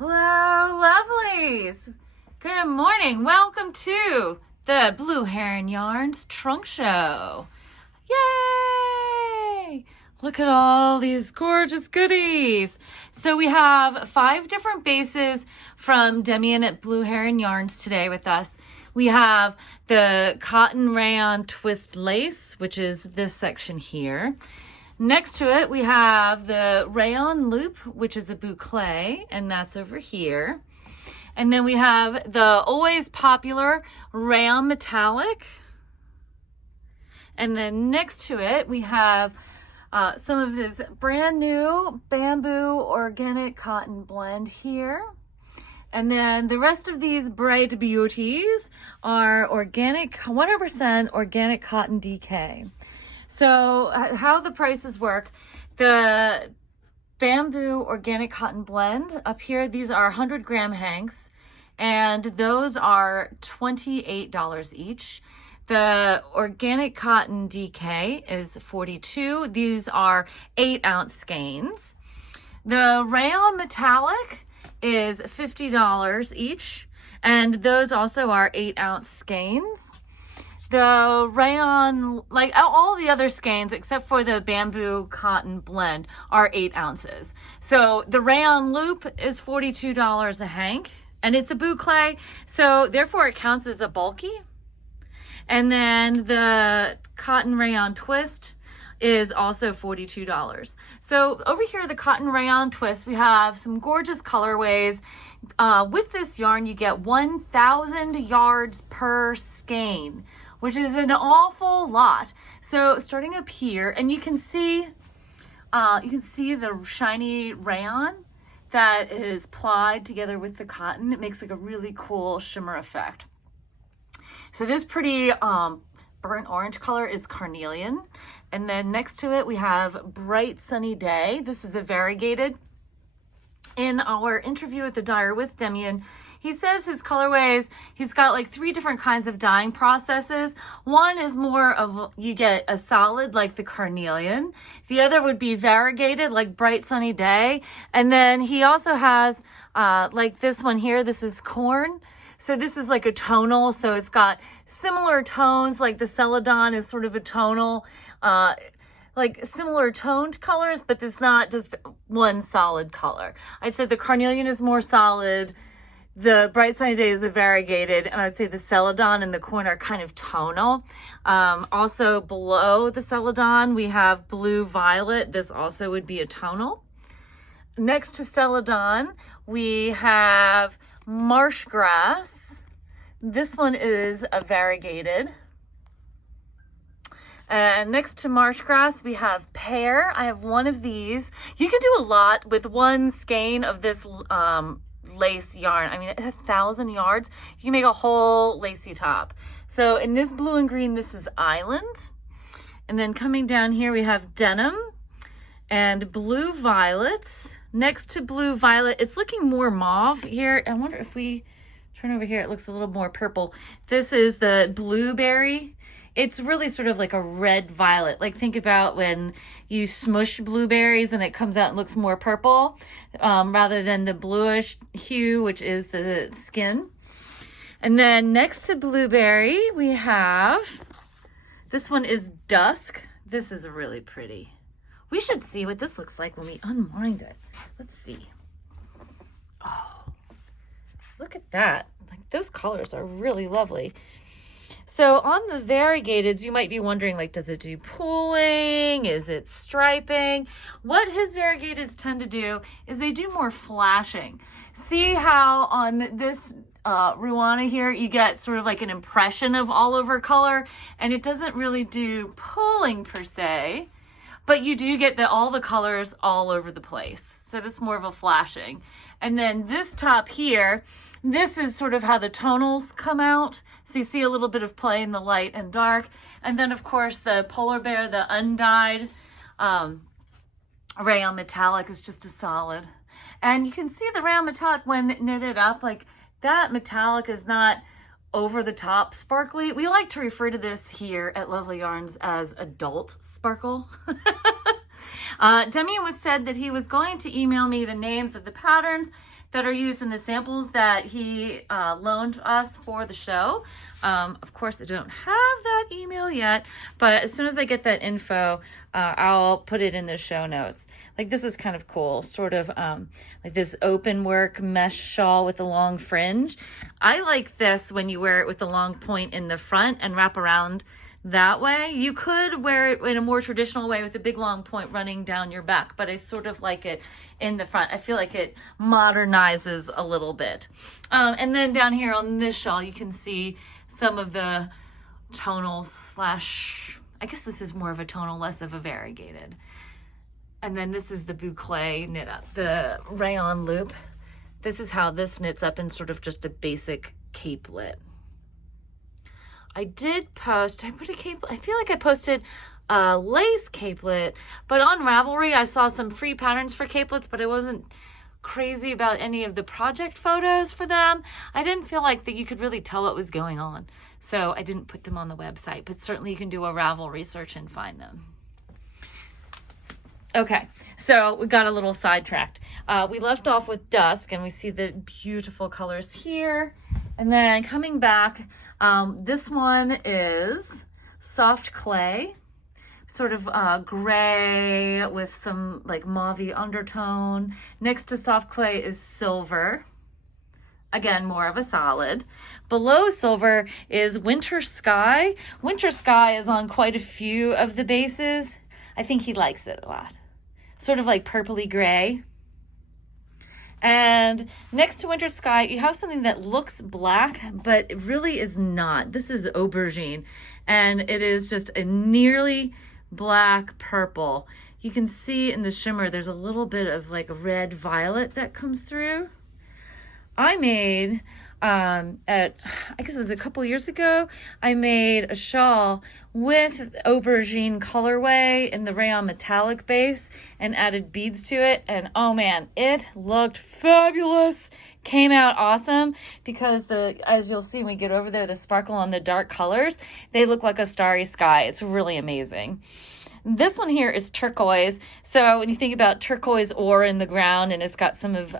Hello, lovelies. Good morning. Welcome to the Blue Heron Yarns Trunk Show. Yay! Look at all these gorgeous goodies. So we have 5 different bases from Demian at Blue Heron Yarns today with us. We have the cotton rayon twist lace, which is this section here. Next to it, we have the rayon loop, which is a boucle, and that's over here. And then we have the always popular Rayon Metallic. And then next to it, we have some of this brand new bamboo organic cotton blend here. And then the rest of these bright beauties are organic, 100% organic cotton DK. So how the prices work, the bamboo organic cotton blend up here, these are 100 gram hanks, and those are $28 each. The organic cotton DK is $42. These are 8-ounce skeins. The rayon metallic is $50 each, and those also are 8-ounce skeins. The rayon, like all the other skeins except for the bamboo cotton blend, are 8 ounces. So the rayon loop is $42 a hank, and it's a boucle, so therefore it counts as a bulky. And then the cotton rayon twist is also $42. So over here, the cotton rayon twist, we have some gorgeous colorways. With this yarn, you get 1,000 yards per skein, which is an awful lot. So starting up here, and you can see the shiny rayon that is plied together with the cotton. It makes like a really cool shimmer effect. So this pretty burnt orange color is Carnelian. And then next to it, we have Bright Sunny Day. This is a variegated. In our interview with the dyer with Demian, he says his colorways, he's got like 3 different kinds of dyeing processes. One is more of, you get a solid like the Carnelian. The other would be variegated like Bright Sunny Day. And then he also has like this one here, this is Corn. So this is like a tonal, so it's got similar tones, like the Celadon is sort of a tonal, like similar toned colors, but it's not just one solid color. I'd say the Carnelian is more solid. The Bright Sunny Day is a variegated, and I'd say the Celadon and the Corn are kind of tonal. Also below the Celadon, we have Blue Violet. This also would be a tonal. Next to Celadon, we have Marsh Grass. This one is a variegated. And next to Marsh Grass, we have Pear. I have one of these. You can do a lot with one skein of this lace yarn. I mean, 1,000 yards, you can make a whole lacy top. So in this blue and green, this is Island. And then coming down here, we have Denim and Blue Violet. Next to Blue Violet, it's looking more mauve here. I wonder if we turn over here, it looks a little more purple. This is the Blueberry. It's really sort of like a red violet. Like think about when you smush blueberries and it comes out and looks more purple, rather than the bluish hue, which is the skin. And then next to Blueberry, we have, this one is Dusk. This is really pretty. We should see what this looks like when we unwind it. Let's see. Oh, look at that. Like those colors are really lovely. So on the variegateds, you might be wondering, like, does it do pooling? Is it striping? What his variegateds tend to do is they do more flashing. See how on this Ruana here, you get sort of like an impression of all over color, and it doesn't really do pooling per se, but you do get all the colors all over the place. So that's more of a flashing. And then this top here, this is sort of how the tonals come out. So you see a little bit of play in the light and dark. And then of course the Polar Bear, the undyed Rayon Metallic is just a solid. And you can see the Rayon Metallic when knitted up, like that metallic is not over the top sparkly. We like to refer to this here at Lovely Yarns as adult sparkle. Demian said that he was going to email me the names of the patterns that are used in the samples that he loaned us for the show. Of course, I don't have that email yet, but as soon as I get that info, I'll put it in the show notes. Like, this is kind of cool, sort of like this open work mesh shawl with a long fringe. I like this when you wear it with a long point in the front and wrap around that way. You could wear it in a more traditional way with a big long point running down your back, but I sort of like it in the front. I feel like it modernizes a little bit. And then down here on this shawl, you can see some of the tonal slash, I guess this is more of a tonal, less of a variegated. And then this is the boucle knit up, the rayon loop. This is how this knits up in sort of just a basic capelet. I did post, I put a capelet, I feel like I posted a lace capelet, but on Ravelry I saw some free patterns for capelets, but I wasn't crazy about any of the project photos for them. I didn't feel like that you could really tell what was going on, so I didn't put them on the website, but certainly you can do a Ravelry search and find them. Okay, so we got a little sidetracked. We left off with dusk, and we see the beautiful colors here, and then coming back, this one is soft clay, sort of gray with some like mauve undertone. Next to soft clay is silver. Again, more of a solid. Below silver is winter sky. Winter sky is on quite a few of the bases. I think he likes it a lot. Sort of like purpley gray. And next to winter sky, you have something that looks black, but it really is not. This is aubergine, and it is just a nearly black purple. You can see in the shimmer, there's a little bit of like red violet that comes through. I made, I guess it was a couple years ago, I made a shawl with aubergine colorway in the Rayon Metallic base and added beads to it. And oh man, it looked fabulous. Came out awesome because as you'll see when we get over there, the sparkle on the dark colors, they look like a starry sky. It's really amazing. This one here is turquoise. So when you think about turquoise ore in the ground, and it's got some of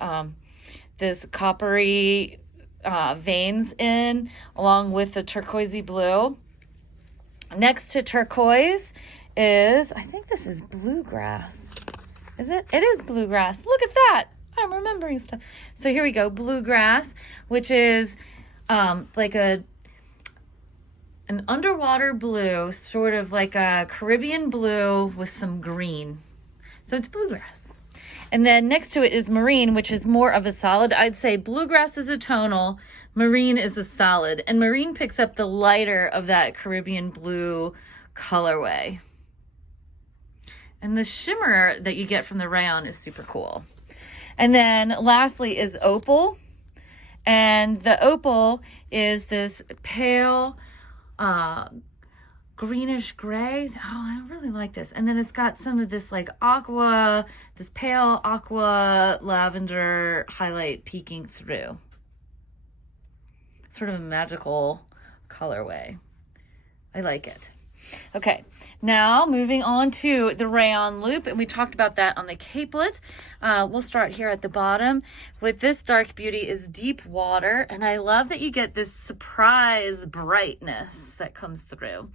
this coppery veins in, along with the turquoisey blue. Next to turquoise is, I think this is bluegrass. Is it? It is bluegrass. Look at that. I'm remembering stuff. So here we go. Bluegrass, which is like an underwater blue, sort of like a Caribbean blue with some green. So it's bluegrass. And then next to it is marine, which is more of a solid. I'd say bluegrass is a tonal, marine is a solid. And marine picks up the lighter of that Caribbean blue colorway. And the shimmer that you get from the rayon is super cool. And then lastly is opal. And the opal is this pale greenish gray. Oh, I really like this. And then it's got some of this like aqua, this pale aqua lavender highlight peeking through. Sort of a magical colorway. I like it. Okay, now moving on to the rayon loop, and we talked about that on the capelet. We'll start here at the bottom with this dark beauty is deep water, and I love that you get this surprise brightness that comes through.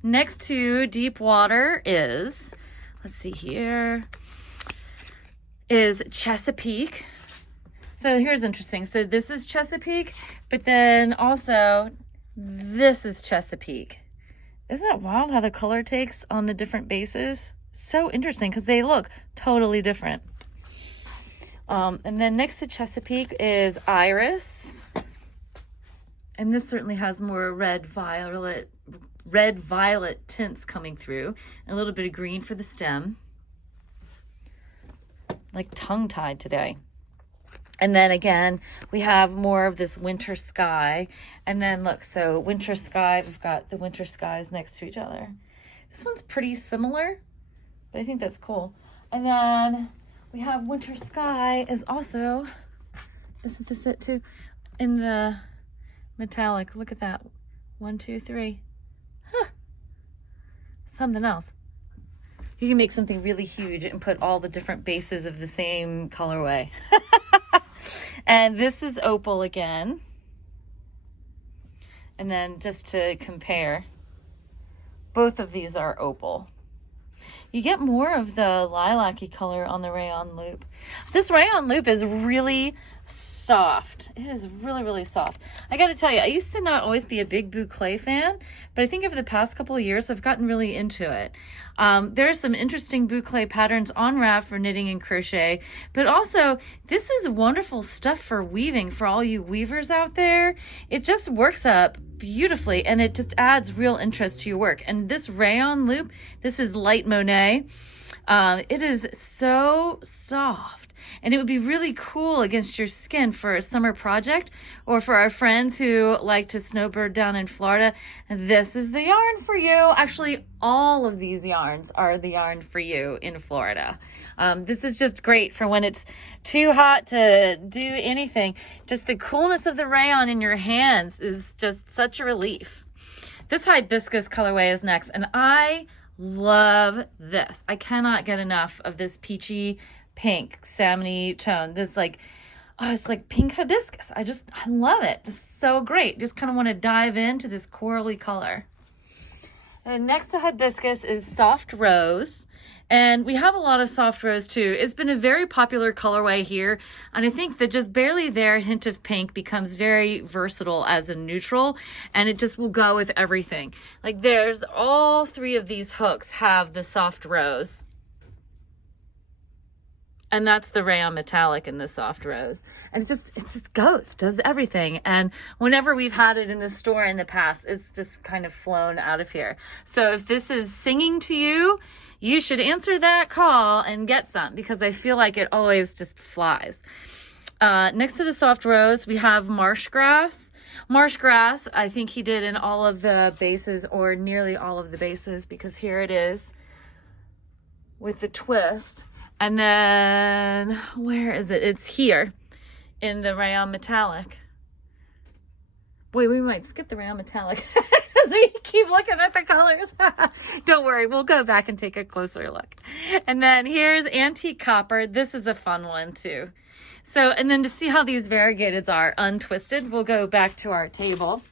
Next to deep water is, let's see here, is Chesapeake. So here's interesting. So this is Chesapeake, but then also this is Chesapeake. Isn't that wild how the color takes on the different bases? So interesting because they look totally different. And then next to Chesapeake is Iris. And this certainly has more red violet tints coming through. And a little bit of green for the stem. Like tongue-tied today. And then again, we have more of this winter sky. And then look, so winter sky, we've got the winter skies next to each other. This one's pretty similar, but I think that's cool. And then we have winter sky is also, isn't this it too? In the metallic, look at that. 1, 2, 3. Huh. Something else. You can make something really huge and put all the different bases of the same colorway. And this is Opal again. And then just to compare, both of these are Opal. You get more of the lilac-y color on the Rayon loop. This Rayon loop is really soft. It is really, really soft. I got to tell you, I used to not always be a big boucle fan, but I think over the past couple of years, I've gotten really into it. There are some interesting boucle patterns on raft for knitting and crochet, but also this is wonderful stuff for weaving for all you weavers out there. It just works up beautifully and it just adds real interest to your work. And this Rayon loop, this is light Monet. It is so soft. And it would be really cool against your skin for a summer project, or for our friends who like to snowbird down in Florida. This is the yarn for you. Actually, all of these yarns are the yarn for you in Florida. This is just great for when it's too hot to do anything. Just the coolness of the rayon in your hands is just such a relief. This hibiscus colorway is next, and I love this. I cannot get enough of this peachy pink salmony tone. This like, oh, it's like pink hibiscus. I love it. This is so great. Just kind of want to dive into this corally color. And next to hibiscus is soft rose. And we have a lot of soft rose too. It's been a very popular colorway here. And I think that just barely there, hint of pink becomes very versatile as a neutral, and it just will go with everything. Like there's all three of these hooks have the soft rose. And that's the Rayon Metallic in the soft rose. And it just does everything. And whenever we've had it in the store in the past, it's just kind of flown out of here. So if this is singing to you, you should answer that call and get some, because I feel like it always just flies. Next to the soft rose, we have Marsh Grass. Marsh Grass, I think he did in all of the bases, or nearly all of the bases, because here it is with the twist. And then, where is it? It's here in the Rayon Metallic. Boy, we might skip the Rayon Metallic because we keep looking at the colors. Don't worry, we'll go back and take a closer look. And then here's Antique Copper. This is a fun one too. So, and then to see how these variegateds are untwisted, we'll go back to our table.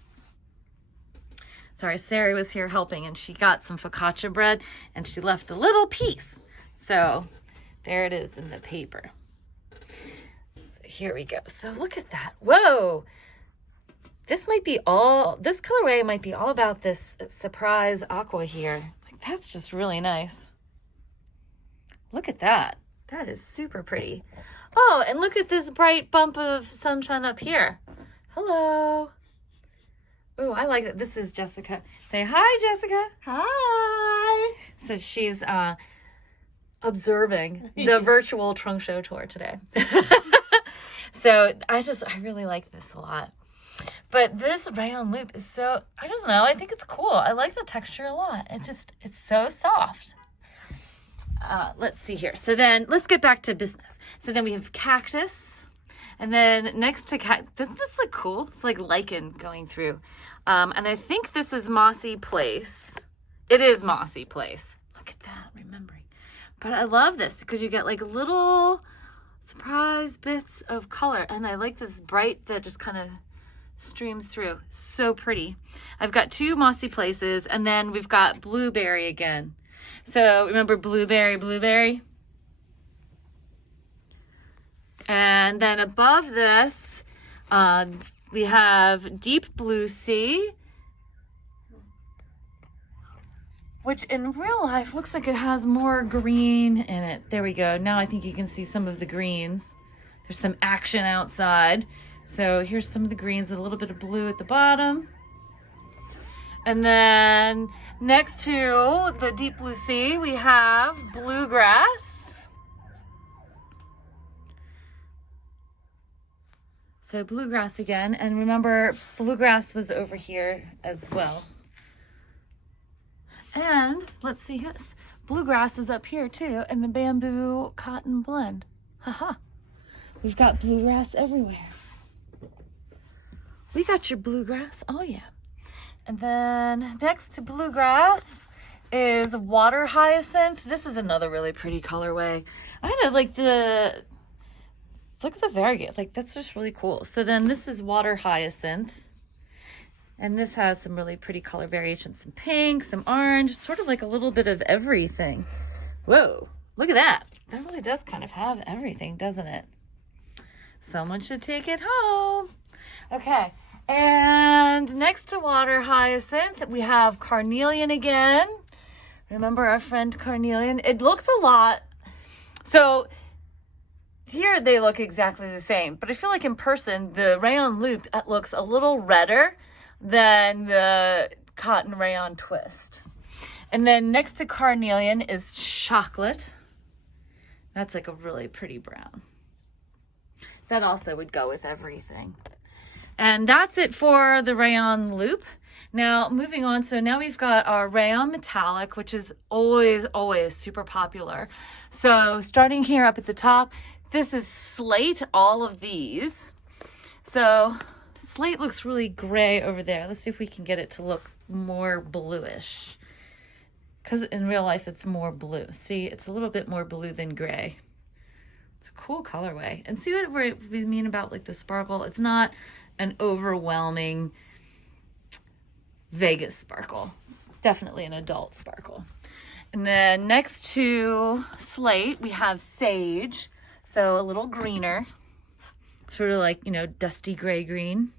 Sorry, Sari was here helping, and she got some focaccia bread and she left a little piece. So there it is in the paper. So here we go. So look at that. Whoa. This colorway might be all about this surprise aqua here. Like, that's just really nice. Look at that. That is super pretty. Oh, and look at this bright bump of sunshine up here. Hello. Oh, I like it. This is Jessica. Say hi, Jessica. Hi. So she's observing the virtual trunk show tour today. So I really like this a lot. But this rayon loop is so, I don't know, I think it's cool. I like the texture a lot. It's so soft. Let's see here. So then let's get back to business. So then we have Cactus. And then next to Cactus, doesn't this look cool? It's like lichen going through. And I think this is Mossy Place. It is Mossy Place. Look at that, remembering. But I love this because you get like little surprise bits of color. And I like this bright that just kind of streams through. So pretty. I've got two Mossy Places, and then we've got Blueberry again. So remember Blueberry? And then above this, we have Deep Blue Sea, which in real life looks like it has more green in it. There we go. Now I think you can see some of the greens. There's some action outside. So here's some of the greens, a little bit of blue at the bottom. And then next to the Deep Blue Sea, we have Bluegrass. So Bluegrass again. And remember, Bluegrass was over here as well. And let's see this. Bluegrass is up here too, and the bamboo cotton blend. Haha. We've got bluegrass everywhere. We got your bluegrass. Oh yeah. And then next to bluegrass is water hyacinth. This is another really pretty colorway. I don't know, like look at the variegate. Like, that's just really cool. So then this is water hyacinth. And this has some really pretty color variations. Some pink, some orange, sort of like a little bit of everything. Whoa, look at that. That really does kind of have everything, doesn't it? Someone should take it home. Okay, and next to water hyacinth, we have carnelian again. Remember our friend carnelian? It looks a lot. So here they look exactly the same, but I feel like in person, the rayon loop looks a little redder than the cotton rayon twist. And then next to carnelian is chocolate. That's like a really pretty brown. That also would go with everything. And that's it for the rayon loop. Now moving on, so now we've got our Rayon Metallic, which is always super popular. So starting here up at the top, this is slate, all of these. So slate looks really gray over there. Let's see if we can get it to look more bluish. Because in real life, it's more blue. See, it's a little bit more blue than gray. It's a cool colorway. And see what we mean about like the sparkle? It's not an overwhelming Vegas sparkle. It's definitely an adult sparkle. And then next to slate, we have sage. So a little greener. Sort of like, you know, dusty gray green.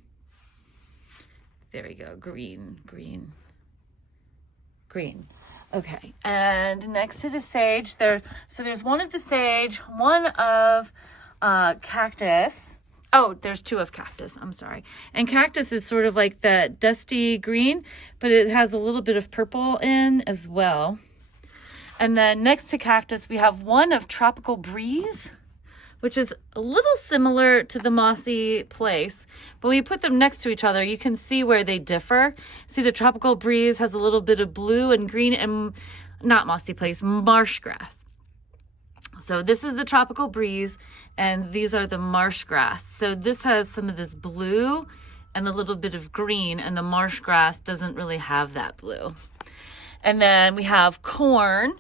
There we go. Green, green, green. Okay, and next to the sage, there's one of the sage, one of cactus. Oh, there's two of cactus, I'm sorry. And cactus is sort of like that dusty green, but it has a little bit of purple in as well. And then next to cactus, we have one of tropical breeze, which is a little similar to the mossy place. But when you put them next to each other, you can see where they differ. See, the tropical breeze has a little bit of blue and green, and not mossy place, marsh grass. So this is the tropical breeze, and these are the marsh grass. So this has some of this blue and a little bit of green, and the marsh grass doesn't really have that blue. And then we have corn.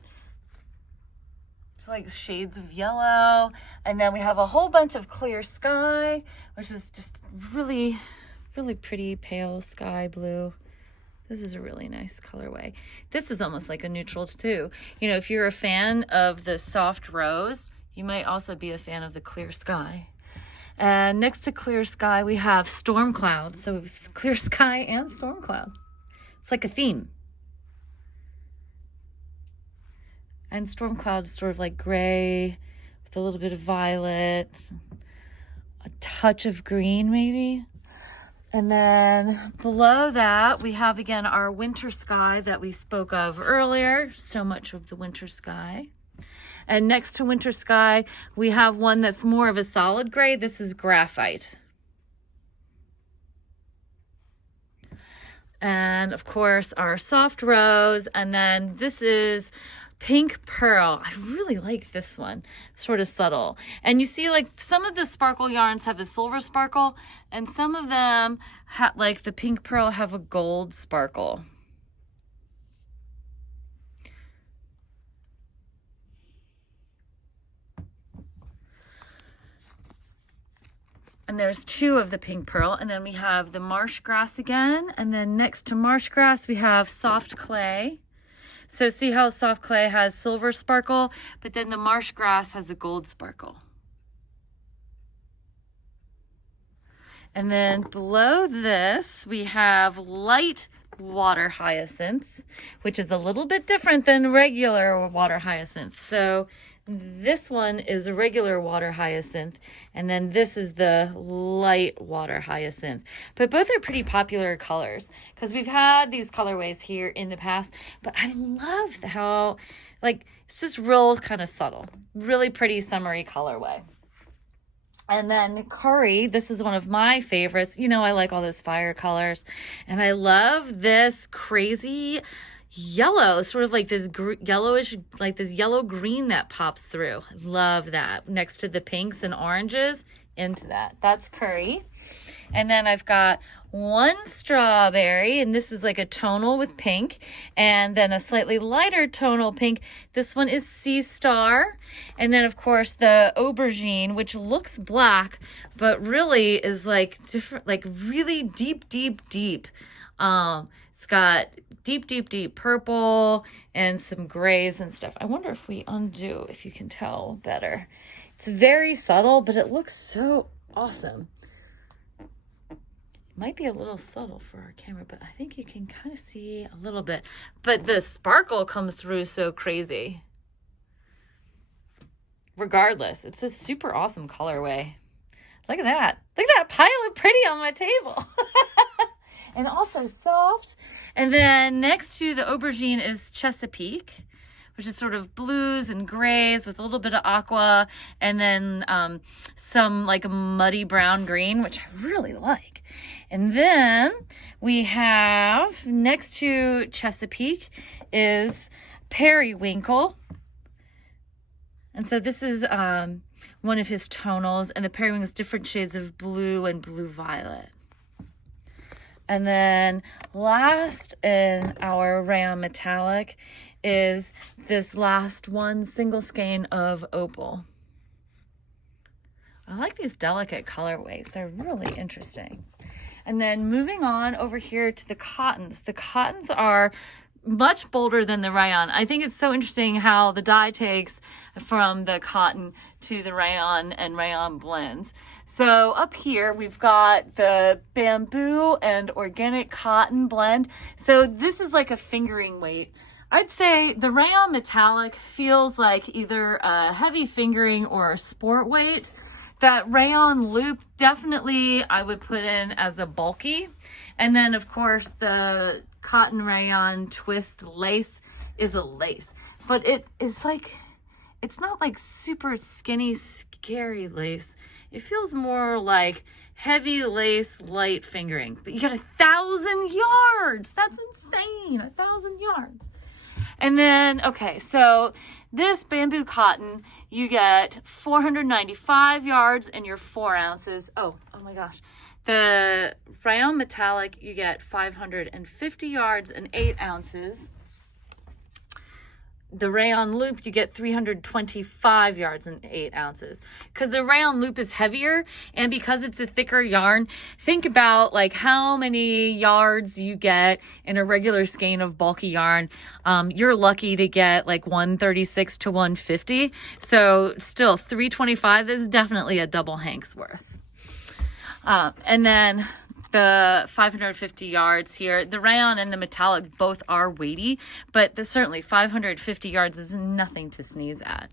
Like shades of yellow, and then we have a whole bunch of clear sky, which is just really pretty pale sky blue. This is a really nice colorway. This is almost like a neutral too. You know, if you're a fan of the soft rose, you might also be a fan of the clear sky. And next to clear sky, we have storm cloud. So it's clear sky and storm cloud. It's like a theme. And storm cloud is sort of like gray with a little bit of violet, a touch of green maybe. And then below that, we have again our winter sky that we spoke of earlier. So much of the winter sky. And next to winter sky, we have one that's more of a solid gray. This is graphite. And of course, our soft rose. And then this is pink pearl. I really like this one, sort of subtle. And you see like some of the sparkle yarns have a silver sparkle, and some of them like the pink pearl have a gold sparkle. And there's two of the pink pearl, and then we have the marsh grass again, and then next to marsh grass we have soft clay. So see how soft clay has silver sparkle, but then the marsh grass has a gold sparkle. And then below this, we have light water hyacinth, which is a little bit different than regular water hyacinth. So this one is a regular water hyacinth, and then this is the light water hyacinth. But both are pretty popular colors because we've had these colorways here in the past, but I love how, like, it's just real kind of subtle, really pretty summery colorway. And then curry, this is one of my favorites. You know, I like all those fire colors, and I love this crazy yellow, sort of like this yellowish, like this yellow green that pops through. Love that. Next to the pinks and oranges, into that. That's curry. And then I've got one strawberry, and this is like a tonal with pink, and then a slightly lighter tonal pink. This one is Sea Star. And then of course the aubergine, which looks black, but really is like different, like really deep. It's got deep purple and some grays and stuff. I wonder if we undo, if you can tell better. It's very subtle, but it looks so awesome. It might be a little subtle for our camera, but I think you can kind of see a little bit. But the sparkle comes through so crazy. Regardless, it's a super awesome colorway. Look at that. Look at that pile of pretty on my table. And also soft. And then next to the aubergine is Chesapeake, which is sort of blues and grays with a little bit of aqua, and then some like muddy brown green, which I really like. And then we have next to Chesapeake is Periwinkle. And so this is one of his tonals, and the periwinkle is different shades of blue and blue violet. And then last in our Rayon Metallic is this last one, single skein of Opal. I like these delicate colorways. They're really interesting. And then moving on over here to the cottons. The cottons are much bolder than the rayon. I think it's so interesting how the dye takes from the cotton to the rayon and rayon blends. So up here we've got the bamboo and organic cotton blend. So this is like a fingering weight. I'd say the Rayon Metallic feels like either a heavy fingering or a sport weight. That rayon loop definitely I would put in as a bulky. And then of course the cotton rayon twist lace is a lace. But it is like, it's not like super skinny, scary lace. It feels more like heavy lace, light fingering. But you get 1,000 yards. That's insane. 1,000 yards. And then, okay, so this bamboo cotton, you get 495 yards and your 4 ounces. Oh my gosh. The Rayon Metallic, you get 550 yards and 8 ounces. The rayon loop, you get 325 yards and 8 ounces. Because the rayon loop is heavier, and because it's a thicker yarn, think about like how many yards you get in a regular skein of bulky yarn. You're lucky to get like 136 to 150. So still 325 is definitely a double hank's worth. And then the 550 yards here, the rayon and the metallic both are weighty, but certainly 550 yards is nothing to sneeze at.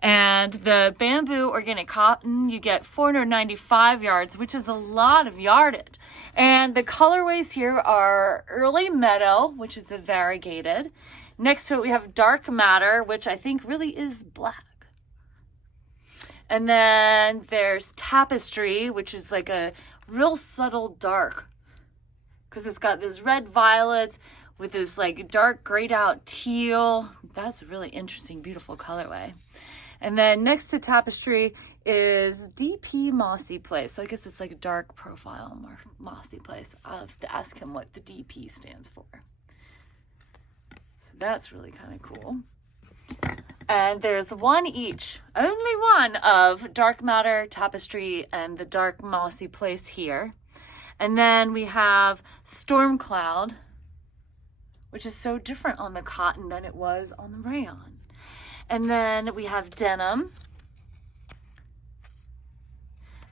And the bamboo organic cotton, you get 495 yards, which is a lot of yardage. And the colorways here are early meadow, which is a variegated. Next to it, we have dark matter, which I think really is black. And then there's tapestry, which is like a real subtle dark, because it's got this red violet with this like dark grayed out teal. That's a really interesting, beautiful colorway. And then next to tapestry is DP Mossy Place. So I guess it's like a dark profile mossy place. I'll have to ask him what the DP stands for. So that's really kind of cool. And there's one each, only one of dark matter, tapestry, and the dark mossy place here. And then we have storm cloud, which is so different on the cotton than it was on the rayon. And then we have denim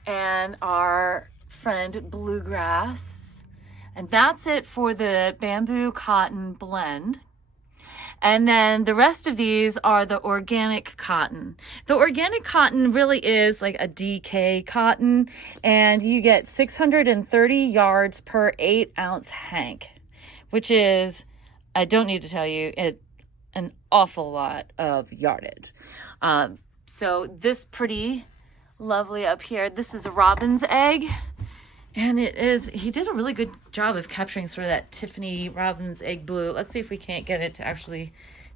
and our friend Bluegrass. And that's it for the bamboo cotton blend. And then the rest of these are the organic cotton. The organic cotton really is like a DK cotton, and you get 630 yards per 8 ounce hank, which is, I don't need to tell you, an awful lot of yardage. So this pretty lovely up here, this is a robin's egg. And it is, he did a really good job of capturing sort of that Tiffany robin's egg blue. Let's see if we can't get it to actually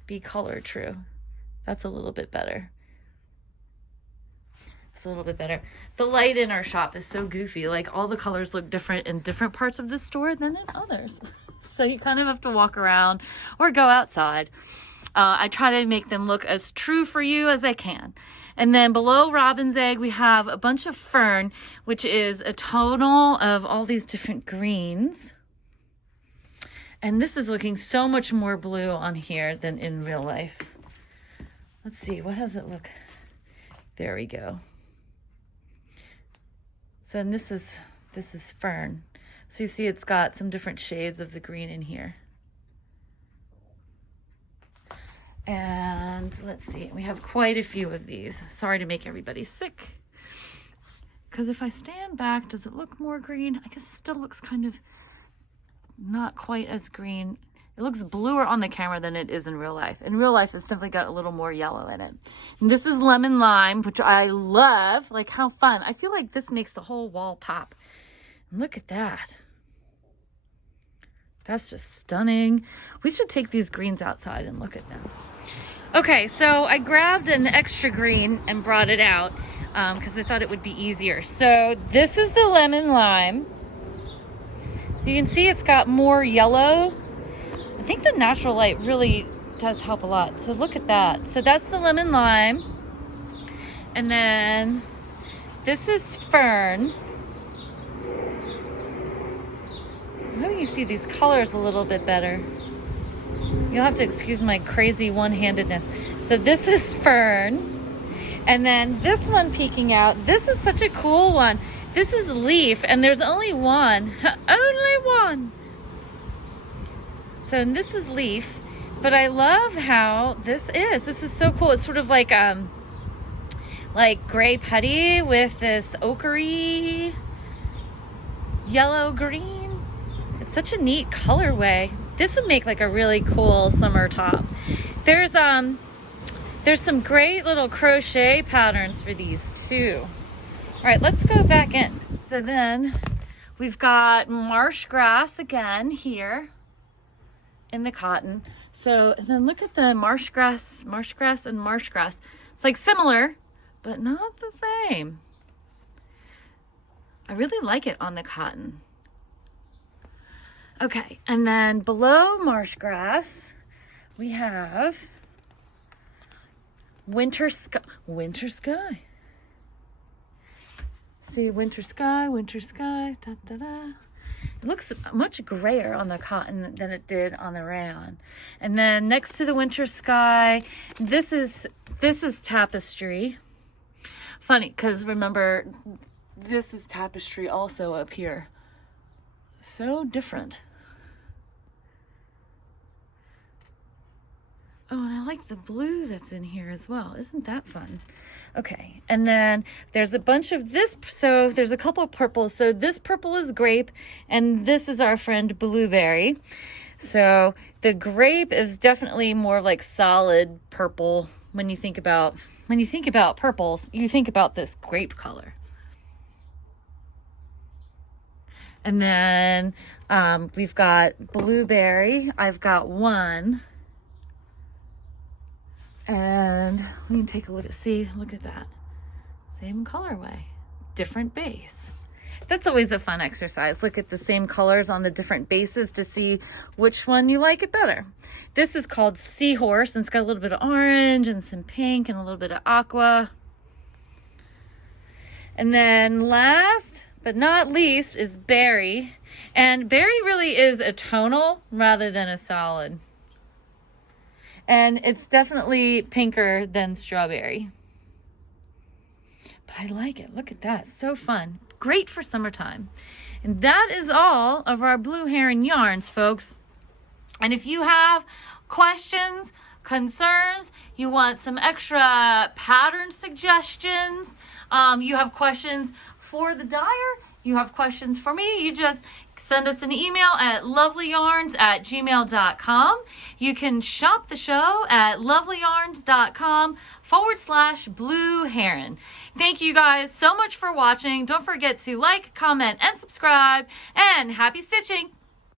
be color true. That's a little bit better. It's a little bit better. The light in our shop is so goofy. Like all the colors look different in different parts of the store than in others. So you kind of have to walk around or go outside. I try to make them look as true for you as I can. And then below Robin's Egg, we have a bunch of Fern, which is a tonal of all these different greens. And this is looking so much more blue on here than in real life. Let's see, what does it look? There we go. So and this is Fern. So you see it's got some different shades of the green in here. And let's see, we have quite a few of these. Sorry to make everybody sick. Because if I stand back, does it look more green? I guess it still looks kind of not quite as green. It looks bluer on the camera than it is in real life. In real life, it's definitely got a little more yellow in it. And this is Lemon Lime, which I love. Like, how fun. I feel like this makes the whole wall pop. And look at that. That's just stunning. We should take these greens outside and look at them. Okay, so I grabbed an extra green and brought it out because I thought it would be easier. So this is the Lemon Lime. So you can see it's got more yellow. I think the natural light really does help a lot. So look at that. So that's the Lemon Lime. And then this is Fern. Now you see these colors a little bit better. You'll have to excuse my crazy one-handedness. So this is Fern. And then this one peeking out, this is such a cool one. This is Leaf, and there's only one. Only one. So this is Leaf, but I love how this is. This is so cool. It's sort of like gray putty with this ochre yellow green. It's such a neat colorway. This would make like a really cool summer top. There's some great little crochet patterns for these too. All right, let's go back in. So then we've got Marsh Grass again here in the cotton. So and then look at the Marsh Grass and Marsh Grass. It's like similar, but not the same. I really like it on the cotton. Okay, and then below Marsh Grass, we have Winter Sky. See, Winter Sky, da da da. It looks much grayer on the cotton than it did on the rayon. And then next to the Winter Sky, this is Tapestry. Funny, because remember, this is Tapestry also up here. So different. Oh, and I like the blue that's in here as well. Isn't that fun? Okay, and then there's a bunch of this. So there's a couple of purples. So this purple is grape, and this is our friend Blueberry. So the grape is definitely more like solid purple. When you think about purples, you think about this grape color. And then we've got Blueberry. I've got one. And we can take a look at that. Same colorway, different base. That's always a fun exercise. Look at the same colors on the different bases to see which one you like it better. This is called Seahorse, and it's got a little bit of orange and some pink and a little bit of aqua. And then last but not least is Berry. And Berry really is a tonal rather than a solid. And it's definitely pinker than Strawberry. But I like it. Look at that. So fun. Great for summertime. And that is all of our Blue Heron yarns, folks. And if you have questions, concerns, you want some extra pattern suggestions, you have questions for the dyer, you have questions for me, you just send us an email at lovelyyarns@gmail.com. You can shop the show at lovelyyarns.com/Blue Heron. Thank you guys so much for watching. Don't forget to like, comment, and subscribe. And happy stitching!